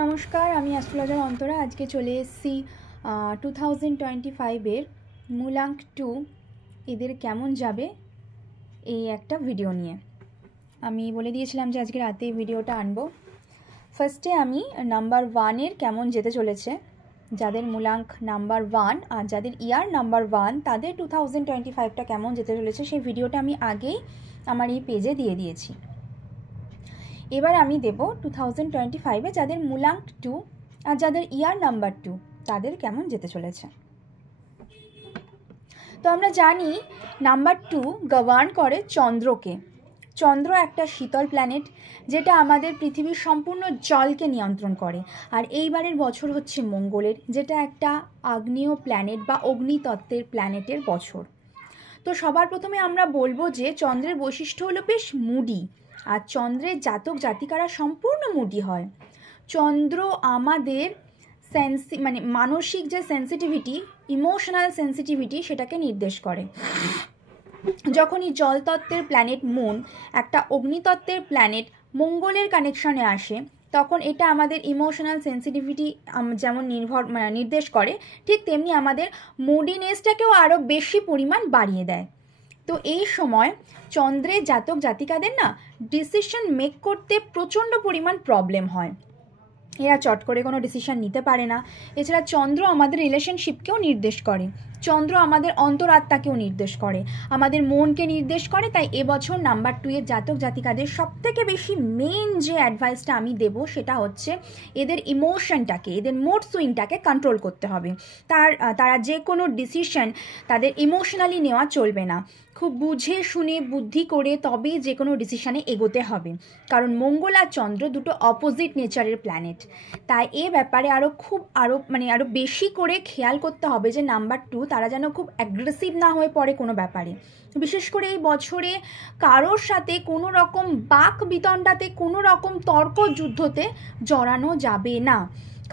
নমস্কার, আমি অ্যাস্ট্রোলজার অন্তরা। আজকে চলে এসেছি 2025-এর মূলাঙ্ক 2 এদের কেমন যাবে এই একটা ভিডিও নিয়ে। আমি বলে দিয়েছিলাম যে আজকে রাতে এই ভিডিওটা আনবো। ফার্স্টে আমি নাম্বার 1-এর কেমন যেতে চলেছে, যাদের মূলাঙ্ক নাম্বার 1 আর যাদের ইয়ার নাম্বার 1 তাদের 2025টা কেমন যেতে চলেছে সেই ভিডিওটা আমি আগেই আমার এই পেজে দিয়ে দিয়েছি। এবার আমি দেব 2025-এ যাদের মূলাঙ্ক 2 আর যাদের ইয়ার নাম্বার 2 তাদের কেমন যেতে চলেছে। তো আমরা জানি নাম্বার 2 গভর্ন করে চন্দ্রকে। চন্দ্র একটা শীতল প্ল্যানেট যেটা আমাদের পৃথিবীর সম্পূর্ণ জলকে নিয়ন্ত্রণ করে। আর এইবারের বছর হচ্ছে মঙ্গলের, যেটা একটা আগ্নেয় প্ল্যানেট বা অগ্নিতত্ত্বের প্ল্যানেটের বছর। তো সবার প্রথমে আমরা বলবো যে চন্দ্রের বৈশিষ্ট্য হলো বেশ মুডি, আর চন্দ্রের জাতক জাতিকারা সম্পূর্ণ মুডি হয়। চন্দ্র আমাদের মানসিক যে সেন্সিটিভিটি, ইমোশনাল সেন্সিটিভিটি সেটাকে নির্দেশ করে। যখনই জলতত্ত্বের প্ল্যানেট মুন একটা অগ্নিতত্ত্বের প্ল্যানেট মঙ্গলের কানেকশনে আসে, তখন এটা আমাদের ইমোশনাল সেন্সিটিভিটি যেমন নির্দেশ করে, ঠিক তেমনি আমাদের মুডিনেসটাকেও আরও বেশি পরিমাণ বাড়িয়ে দেয়। তো এই সময় চন্দ্রের জাতক জাতিকাদের না ডিসিশন মেক করতে প্রচণ্ড পরিমাণ প্রবলেম হয়। এরা চট করে কোনো ডিসিশন নিতে পারে না। এছাড়া চন্দ্র আমাদের রিলেশনশিপকেও নির্দেশ করে, চন্দ্র আমাদের অন্তরাত্মাকেও নির্দেশ করে, আমাদের মনকে নির্দেশ করে। তাই এবছর নাম্বার 2-এর জাতক জাতিকাদের সবথেকে বেশি মেন যে অ্যাডভাইসটা আমি দেব সেটা হচ্ছে এদের ইমোশনটাকে, এদের মুড সুইংটাকে কন্ট্রোল করতে হবে। তারা যে কোনো ডিসিশন তাদের ইমোশনালি নেওয়া চলবে না। খুব বুঝে শুনে বুদ্ধি করে তবেই যে কোনো ডিসিশানে এগোতে হবে, কারণ মঙ্গল আর চন্দ্র দুটো অপোজিট নেচারের প্ল্যানেট। তাই এ ব্যাপারে আরও বেশি করে খেয়াল করতে হবে যে নাম্বার 2 তারা যেন খুব অ্যাগ্রেসিভ না হয়ে পড়ে কোনো ব্যাপারে। বিশেষ করে এই বছরে কারোর সাথে কোনো রকম বাক বিতণ্ডাতে, কোনো রকম তর্ক যুদ্ধতে জড়ানো যাবে না,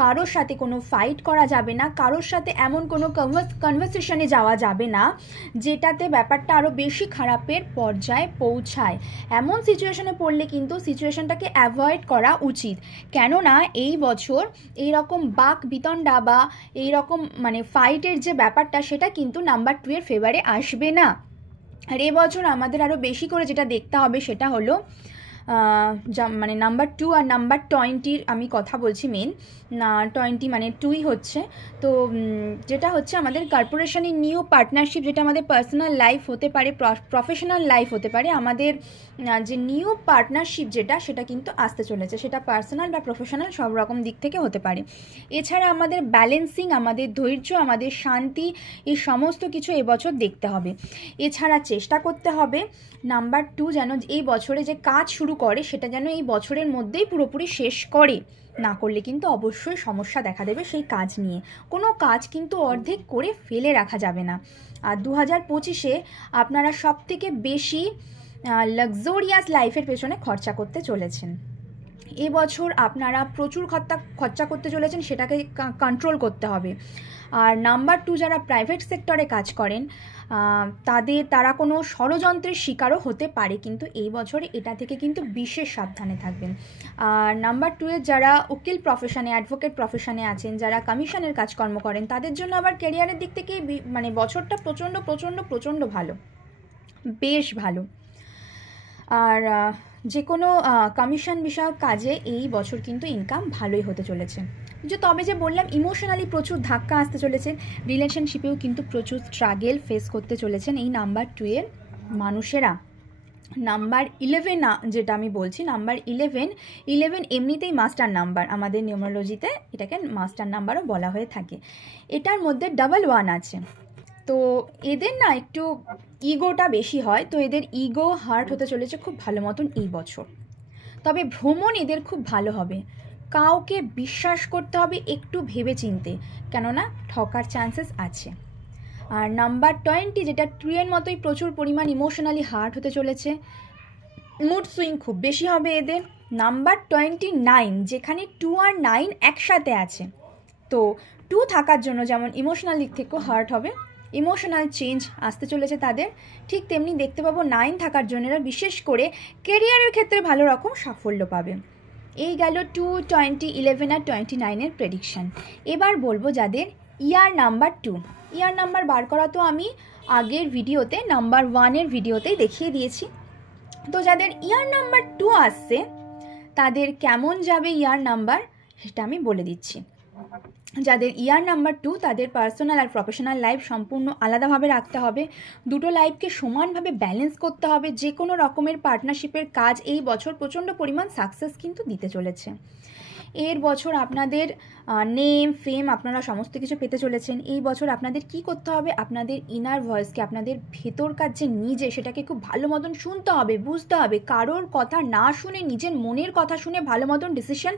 কারোর সাথে কোনো ফাইট করা যাবে না, কারোর সাথে এমন কোনো কনভারসেশনে যাওয়া যাবে না যেটাতে ব্যাপারটা আরও বেশি খারাপের পর্যায়ে পৌঁছায়। এমন সিচুয়েশনে পড়লে কিন্তু সিচুয়েশনটাকে অ্যাভয়েড করা উচিত, কেননা এই বছর এই রকম বাক বিতণ্ডা বা এই রকম ফাইটের যে ব্যাপারটা সেটা কিন্তু নাম্বার 2-এর ফেভারে আসবে না। আর এবছর আমাদের আরও বেশি করে যেটা দেখতে হবে সেটা হলো নাম্বার 2 আর নাম্বার 20-র আমি কথা বলছি। মেন 20 2ই হচ্ছে। তো যেটা হচ্ছে আমাদের কর্পোরেশনের নিউ পার্টনারশিপ, যেটা আমাদের পার্সোনাল লাইফ হতে পারে, প্রফেশনাল লাইফ হতে পারে, আমাদের যে নিউ পার্টনারশিপ সেটা কিন্তু আসতে চলেছে। সেটা পার্সোনাল বা প্রফেশনাল সব রকম দিক থেকে হতে পারে। এছাড়া আমাদের ব্যালেন্সিং, আমাদের ধৈর্য, আমাদের শান্তি, এই সমস্ত কিছু এবছর দেখতে হবে। এছাড়া চেষ্টা করতে হবে নাম্বার 2 যেন এই বছরে যে কাজ শুরু করে সেটা যেন এই বছরের মধ্যেই পুরোপুরি শেষ করে। না করলে কিন্তু অবশ্যই সমস্যা দেখা দেবে সেই কাজ নিয়ে। কোনো কাজ কিন্তু অর্ধেক করে ফেলে রাখা যাবে না। আর 2025-এ আপনারা সবথেকে বেশি লাক্সারিয়াস লাইফের পেছনে খরচা করতে চলেছেন। এবছর আপনারা প্রচুর খরচা করতে চলেছেন, সেটাকে কন্ট্রোল করতে হবে। আর নাম্বার 2 যারা প্রাইভেট সেক্টরে কাজ করেন তারা কোনো ষড়যন্ত্রের শিকারও হতে পারে, কিন্তু এই বছরে এটা থেকে কিন্তু বিশেষ সাবধানে থাকবেন। আর নাম্বার 2-এর যারা উকিল প্রফেশনে, অ্যাডভোকেট প্রফেশনে আছেন, যারা কমিশনের কাজকর্ম করেন, তাদের জন্য আবার ক্যারিয়ারের দিক থেকে বছরটা প্রচণ্ড প্রচণ্ড প্রচণ্ড ভালো, বেশ ভালো। আর যে কোনো কমিশন বিষয়ক কাজে এই বছর কিন্তু ইনকাম ভালোই হতে চলেছে। তবে যে বললাম ইমোশনালি প্রচুর ধাক্কা আসতে চলেছে, রিলেশনশিপেও কিন্তু প্রচুর স্ট্রাগল ফেস করতে চলেছেন এই নাম্বার 2-এর মানুষেরা। নাম্বার 11 যেটা আমি বলছি, নাম্বার 11 এমনিতেই মাস্টার নাম্বার, আমাদের নিউমারোলজিতে এটাকে মাস্টার নাম্বারও বলা হয়ে থাকে। এটার মধ্যে 1 আছে। তো এদের না একটু ইগোটা বেশি হয়, তো এদের ইগো হার্ট হতে চলেছে খুব ভালো মতন এই বছর। তবে ভ্রমণ এদের খুব ভালো হবে। কাউকে বিশ্বাস করতে হবে একটু ভেবে চিনতে, কেননা ঠকার চান্সেস আছে। আর নাম্বার 20 যেটা 2-এর মতোই প্রচুর পরিমাণ ইমোশনালি হার্ট হতে চলেছে, মুড সুইং খুব বেশি হবে এদের। নাম্বার 29 যেখানে 2 আর 9 একসাথে আছে, তো 2 থাকার জন্য যেমন ইমোশনাল দিক থেকেও হার্ট হবে, ইমোশনাল চেঞ্জ আসতে চলেছে তাদের, ঠিক তেমনি দেখতে পাবো 9 থাকার জন্য এরা বিশেষ করে কেরিয়ারের ক্ষেত্রে ভালো রকম সাফল্য পাবে। এই গেল 2, 20, 11 আর 29-এর প্রেডিকশান। এবার বলবো যাদের ইয়ার নাম্বার 2, ইয়ার নাম্বার বার করা তো আমি আগের ভিডিওতে নাম্বার 1-এর ভিডিওতেই দেখিয়ে দিয়েছি। তো যাদের ইয়ার নাম্বার 2 আসছে তাদের কেমন যাবে ইয়ার নাম্বার সেটা আমি বলে দিচ্ছি। যাদের ইয়ার নাম্বার 2 তাদের পার্সোনাল আর প্রফেশনাল লাইফ সম্পূর্ণ আলাদাভাবে রাখতে হবে, দুটো লাইফকে সমানভাবে ব্যালেন্স করতে হবে। যে কোনো রকমের পার্টনারশিপের কাজ এই বছর প্রচণ্ড পরিমাণ সাকসেস কিন্তু দিতে চলেছে। এর বছর আপনাদের নেম ফেম আপনারা সমস্ত কিছু পেতে চলেছেন। এই বছর আপনাদের কি করতে হবে, আপনাদের ইনার ভয়েসকে, আপনাদের ভেতরকার যে নিজে সেটাকে খুব ভালো মতন শুনতে হবে, বুঝতে হবে। কারোর কথা না শুনে নিজের মনের কথা শুনে ভালো মতন ডিসিশন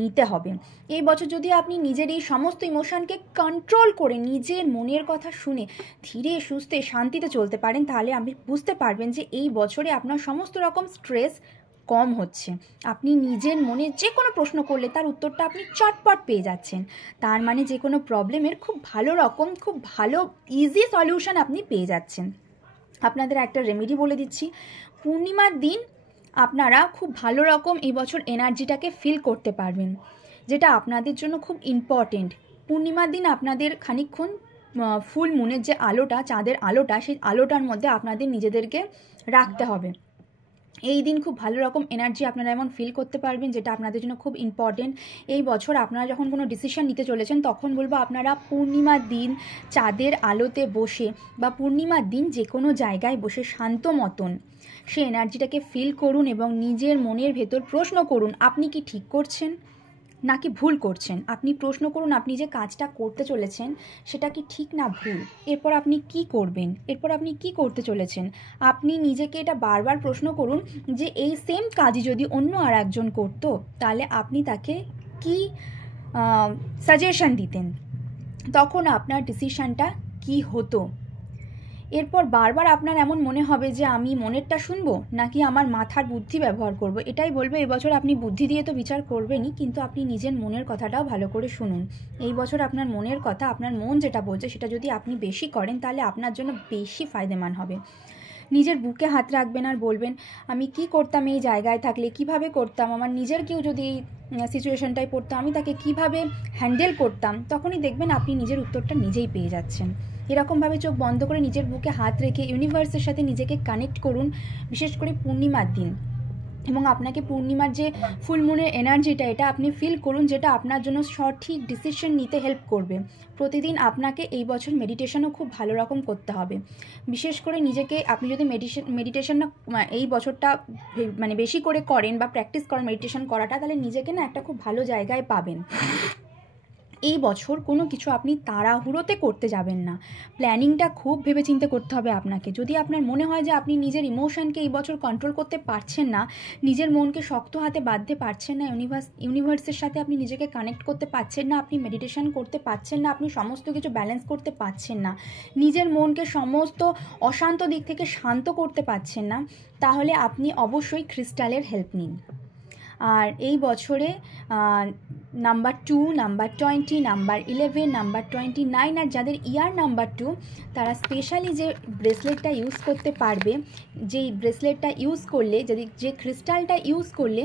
নিতে হবে। এই বছর যদি আপনি নিজের এই সমস্ত ইমোশনকে কন্ট্রোল করে নিজের মনের কথা শুনে ধীরে সুস্থে শান্তিতে চলতে পারেন, তাহলে আপনি বুঝতে পারবেন যে এই বছরে আপনার সমস্ত রকম স্ট্রেস কম হচ্ছে। আপনি নিজের মনে যে কোনো প্রশ্ন করলে তার উত্তরটা আপনি চটপট পেয়ে যাচ্ছেন। তার মানে যে কোনো প্রবলেমের খুব ভালো ইজি সলিউশন আপনি পেয়ে যাচ্ছেন। আপনাদের একটা রেমেডি বলে দিচ্ছি। পূর্ণিমার দিন আপনারা খুব ভালো রকম এই বছর এনার্জিটাকে ফিল করতে পারবেন, যেটা আপনাদের জন্য খুব ইম্পর্টেন্ট। পূর্ণিমার দিন আপনাদের খানিকক্ষণ ফুল মুনের যে আলোটা, চাঁদের আলোটা, সেই আলোটার মধ্যে আপনাদের নিজেদেরকে রাখতে হবে। এই দিন খুব ভালো রকম এনার্জি আপনারা এমন ফিল করতে পারবেন, যেটা আপনাদের জন্য খুব ইম্পর্টেন্ট। এই বছর আপনারা যখন কোনো ডিসিশন নিতে চলেছেন তখন বলবো আপনারা পূর্ণিমার দিন চাঁদের আলোতে বসে বা পূর্ণিমার দিন যে কোনো জায়গায় বসে শান্ত মতন সেই এনার্জিটাকে ফিল করুন এবং নিজের মনের ভেতর প্রশ্ন করুন আপনি কি ঠিক করছেন নাকি ভুল করছেন। আপনি প্রশ্ন করুন আপনি যে কাজটা করতে চলেছেন সেটা কি ঠিক না ভুল, এরপর আপনি কি করবেন, এরপর আপনি কি করতে চলেছেন। আপনি নিজেকে এটা বারবার প্রশ্ন করুন যে এই সেম কাজই যদি অন্য আর একজন করতো তাহলে আপনি তাকে কি সাজেশন দিতেন, তখন আপনার ডিসিশনটা কি হতো। এরপর বারবার আপনার এমন মনে হবে যে আমি মনেরটা শুনবো নাকি আমার মাথার বুদ্ধি ব্যবহার করব। এটাই বলবো এবছর আপনি বুদ্ধি দিয়ে তো বিচার করবেনই, কিন্তু আপনি নিজের মনের কথাটাও ভালো করে শুনুন। এই বছর আপনার মনের কথা, আপনার মন যেটা বলছে সেটা যদি আপনি বেশি করেন তাহলে আপনার জন্য বেশি ফায়দেমান হবে। নিজের বুকে হাত রাখবেন আর বলবেন আমি কি করতাম এই জায়গায় থাকলে, কিভাবে করতাম, আমার নিজের কেউ যদি এই সিচুয়েশনটায় পড়তো আমি তাকে কিভাবে হ্যান্ডেল করতাম। তখনই দেখবেন আপনি নিজের উত্তরটা নিজেই পেয়ে যাচ্ছেন। এরকমভাবে চোখ বন্ধ করে নিজের বুকে হাত রেখে ইউনিভার্সের সাথে নিজেকে কানেক্ট করুন, বিশেষ করে পূর্ণিমার দিন। এবং আপনাকে পূর্ণিমার যে ফুল মুনের এনার্জিটা এটা আপনি ফিল করুন, যেটা আপনার জন্য সঠিক ডিসিশন নিতে হেল্প করবে। প্রতিদিন আপনাকে এই বছর মেডিটেশনও খুব ভালো রকম করতে হবে। বিশেষ করে নিজেকে আপনি যদি মেডিটেশন এই বছরটা মানে বেশি করে করেন বা প্র্যাকটিস করেন মেডিটেশন করাটা, তাহলে নিজেকে না একটা খুব ভালো জায়গায় পাবেন। এই বছর কোনো কিছু আপনি তাড়াহুড়োতে করতে যাবেন না, প্ল্যানিংটা খুব ভেবেচিন্তে করতে হবে আপনাকে। যদি আপনার মনে হয় যে আপনি নিজের ইমোশনকে এই বছর কন্ট্রোল করতে পারছেন না, নিজের মনকে শক্ত হাতে বাঁধতে পারছেন না, ইউনিভার্সের সাথে আপনি নিজেকে কানেক্ট করতে পারছেন না, আপনি মেডিটেশন করতে পারছেন না, আপনি সমস্ত কিছু ব্যালেন্স করতে পারছেন না, নিজের মনকে সমস্ত অশান্ত দিক থেকে শান্ত করতে পারছেন না, তাহলে আপনি অবশ্যই ক্রিস্টালের হেল্প নিন। আর এই বছরে নাম্বার 2, নাম্বার 20, নাম্বার 11, নাম্বার 29 আর যাদের ইয়ার নাম্বার 2 তারা স্পেশালি যে ব্রেসলেটটা ইউজ করতে পারবে, যেই ব্রেসলেটটা ইউজ করলে, যদি যে ক্রিস্টালটা ইউজ করলে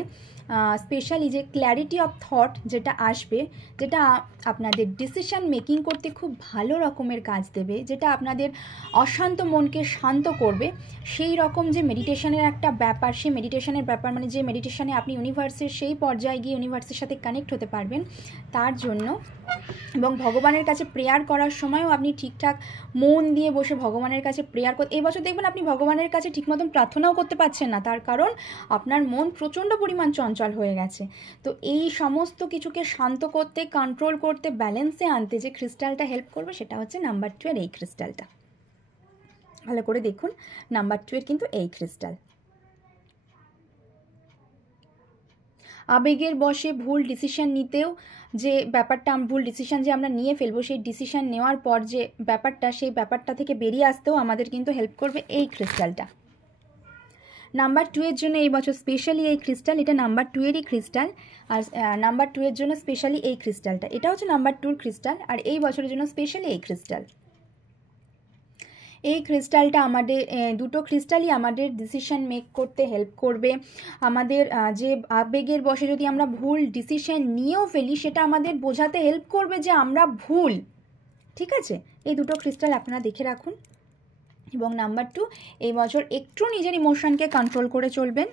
স্পেশালি যে ক্ল্যারিটি অফ থট যেটা আসবে, যেটা আপনাদের ডিসিশন মেকিং করতে খুব ভালো রকমের কাজ দেবে, যেটা আপনাদের অশান্ত মনকে শান্ত করবে, সেই রকম যে মেডিটেশনের একটা ব্যাপার, সেই মেডিটেশনের ব্যাপার মানে যে মেডিটেশনে আপনি ইউনিভার্সের সেই পর্যায়ে গিয়ে ইউনিভার্সের সাথে কানেক্ট হতে পারবেন তার জন্য। এবং ভগবানের কাছে প্রেয়ার করার সময়ও আপনি ঠিকঠাক মন দিয়ে বসে ভগবানের কাছে প্রেয়ার করতে, এই বছর দেখবেন আপনি ভগবানের কাছে ঠিক মতন প্রার্থনাও করতে পারছেন না, তার কারণ আপনার মন প্রচণ্ড পরিমাণ চঞ্চল হয়ে গেছে। তো এই সমস্ত কিছুকে শান্ত করতে, কন্ট্রোল করতে, ব্যালেন্সে আনতে যে ক্রিস্টালটা হেল্প করবে সেটা হচ্ছে নাম্বার 2 এর এই ক্রিস্টালটা। ভালো করে দেখুন, নাম্বার 2 এর কিন্তু এই ক্রিস্টাল। আবেগের বশে ভুল ডিসিশন নিতেও যে ব্যাপারটা, ভুল ডিসিশন যে আমরা নিয়ে ফেলবো, সেই ডিসিশন নেওয়ার পর যে ব্যাপারটা, সেই ব্যাপারটা থেকে বেরিয়ে আসতেও আমাদের কিন্তু হেল্প করবে এই ক্রিস্টালটা। নাম্বার 2 এর জন্য এই বছর স্পেশালি এই ক্রিস্টাল, এটা নাম্বার 2 এরই ক্রিস্টাল। আর নাম্বার 2 এর জন্য স্পেশালি এই ক্রিস্টালটা, এটা হচ্ছে নাম্বার 2 ক্রিস্টাল, আর এই বছরের জন্য স্পেশালি এই ক্রিস্টাল। এই ক্রিস্টালটা আমাদের দুটো ক্রিস্টালই আমাদের ডিসিশন মেক করতে হেল্প করবে। আমাদের যে আবেগের বশে যদি আমরা ভুল ডিসিশন নিয়েও ফেলি, সেটা আমাদের বোঝাতে হেল্প করবে যে আমরা ভুল। ঠিক আছে, এই দুটো ক্রিস্টাল আপনারা দেখে রাখুন। এবং নাম্বার 2, এই বছর একটু নিজের ইমোশনকে কন্ট্রোল করে চলবেন।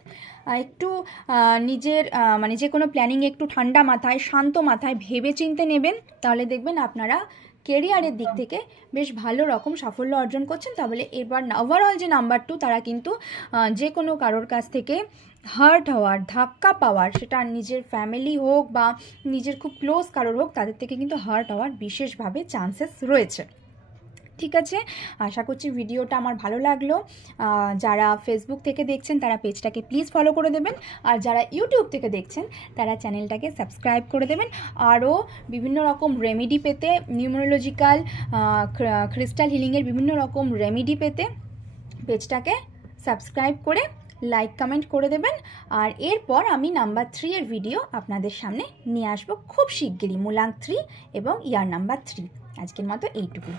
একটু নিজের মানে যে কোনো প্ল্যানিং একটু ঠান্ডা মাথায়, শান্ত মাথায় ভেবে চিন্তে নেবেন। তাহলে দেখবেন আপনারা কেরিয়ারের দিক থেকে বেশ ভালো রকম সাফল্য অর্জন করছেন। তাহলে এবার ওভারঅল যে নাম্বার 2, তারা কিন্তু যে কোনো কারোর কাছ থেকে হার্ট হওয়ার, ধাক্কা পাওয়ার, সেটা নিজের ফ্যামিলি হোক বা নিজের খুব ক্লোজ কারোর হোক, তাদের থেকে কিন্তু হার্ট হওয়ার বিশেষভাবে চান্সেস রয়েছে। ঠিক আছে, আশা করছি ভিডিওটা আমার ভালো লাগলো। যারা ফেসবুক থেকে দেখছেন তারা পেজটাকে প্লিজ ফলো করে দেবেন, আর যারা ইউটিউব থেকে দেখছেন তারা চ্যানেলটাকে সাবস্ক্রাইব করে দেবেন। আরও বিভিন্ন রকম রেমেডি পেতে, নিউমেরোলজিক্যাল, ক্রিস্টাল হিলিংয়ের বিভিন্ন রকম রেমেডি পেতে পেজটাকে সাবস্ক্রাইব করে লাইক কমেন্ট করে দেবেন। আর এরপর আমি নাম্বার 3 এর ভিডিও আপনাদের সামনে নিয়ে আসবো খুব শিগগিরই, মূলাঙ্ক 3 এবং ইয়ার নাম্বার 3। আজকের মতো এইটুকু।